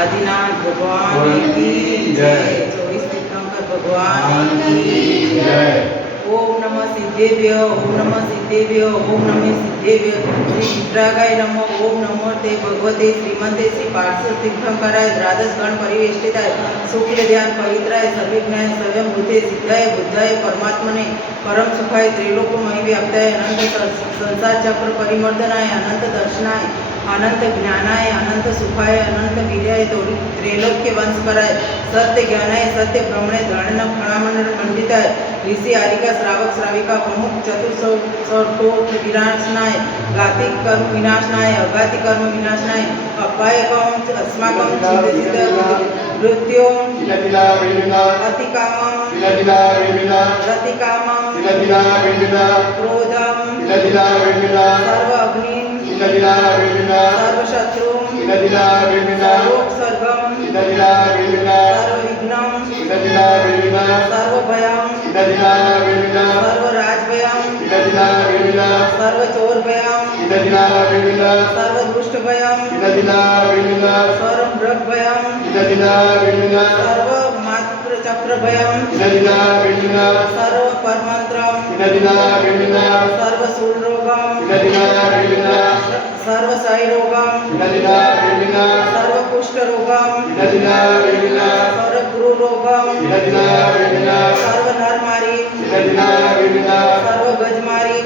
आदिनाथ भगवान की जय। 24 तीर्थंकर भगवान की जय। ओम नमः सिद्धेभ्य, ओम नमः सिद्धेभ्य, ओम नमः सिद्धेभ्य। श्री चित्रागाय नमः। ओम नमो ते भगवते श्रीमंते श्री पार्श्व तीर्थंकराय द्वादश गण परिवेष्टिताय शुक्ल ध्यान पवित्राय सर्वज्ञाय स्वयं बुद्धे सिद्धाय बुद्धाय परमात्मने परम सुखाय त्रिलोकमय व्याप्ताय अनंत संसार चक्र परिमर्दनाय अनंत दर्शनाय अनंत ज्ञानाय अनंत सुखाय अनंत वीर्याय त्रैलोक्य वंश कराय सत्य ज्ञानाय सत्य ब्रह्मणे धरण फणामंडल मंडिताय ऋषि आरिका श्रावक श्राविका प्रमुख चतुर्सो विनाशनाय घातिक कर्म विनाशनाय अघाति कर्म विनाशनाय अपायकम अस्माकम चिंतित मृत्युम अतिकामम रतिकामम क्रोधम सर्व अग्निम सर्व शत्रुम सर्वोपसर्गम सर्व विघ्नम सर्व भयम सर्व राजभयम सर्व चोर भयम सर्व दुष्ट भयम सर्व मृग भयम सर्व मात्र चक्र भयम सर्व परमंत्रम सर्व सूल रोगम सर्व क्षय रोगम सर्व कुष्ठ रोगम सर्व गुरु रोगम सर्व नरमारी सर्व गजमारी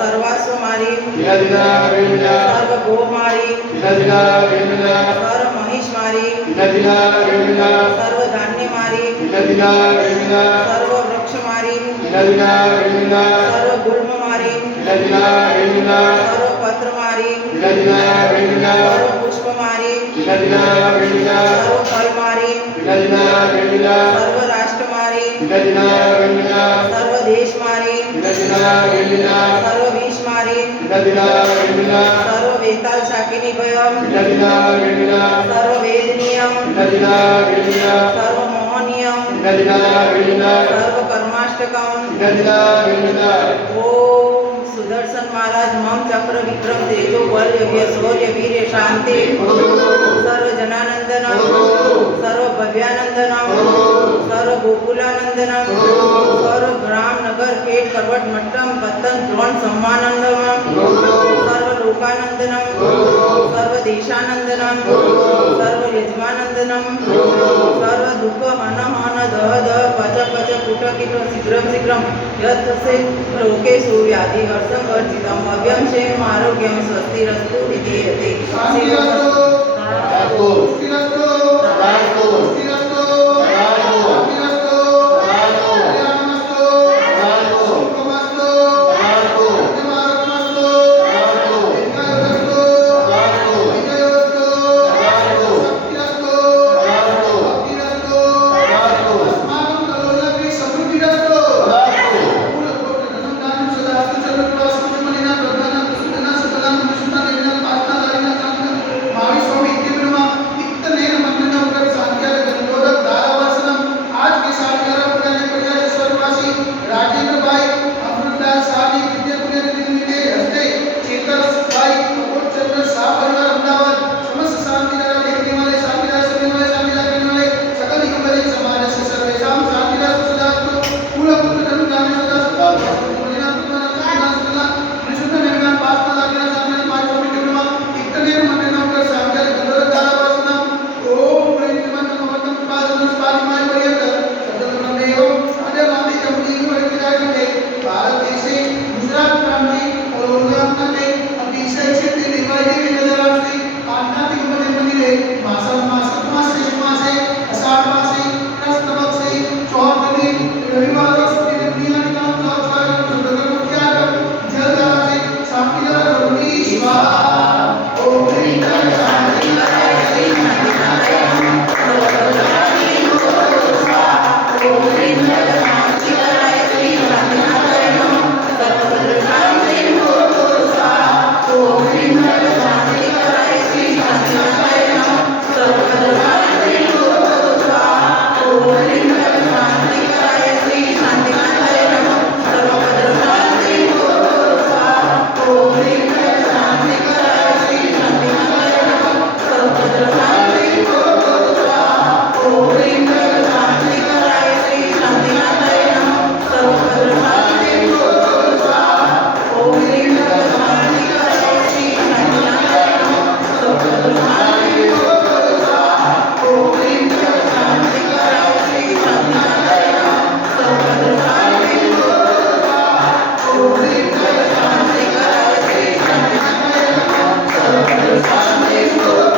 सर्वास्वमारी सर्व गोमारी सर्व महिषमारी सर्व धान्यमारी सर्व वृक्षमारी सर्व गुल्ममारी सर्व पत्रमारी सर्व पुष्पमारी सर्व फलमारी सर्व राष्ट्रमारी सर्व देशमारी सर्व विषमारी सर्व वेताल शाकिनी भयम सर्व वेदनीयम सर्व मोहनीयम सर्व कर्माष्टकम। ओम सुदर्शन महाराज मम चक्र विक्रम तेजो बल यज्ञ शौर्य वीर्य शांति सर्व जनानंदनम सर्व भव्यानंदनम सर्व गोकुलानंदनम सर्व ग्राम नगर खेत करवट मट्टम पत्तन द्रोण सम्मानंदम सर्व लोकानंदनम सर्व देशानंदनम सर्व यजमानंदनम सर्व दुख हन हन दह दह पच पच कुट किट शीघ्रम शीघ्रम यत् से लोकेषु व्याधि हर्षं वर्जितम् अभ्यं क्षेम आरोग्यं स्वस्तिरस्तु विधीयते। સામેકો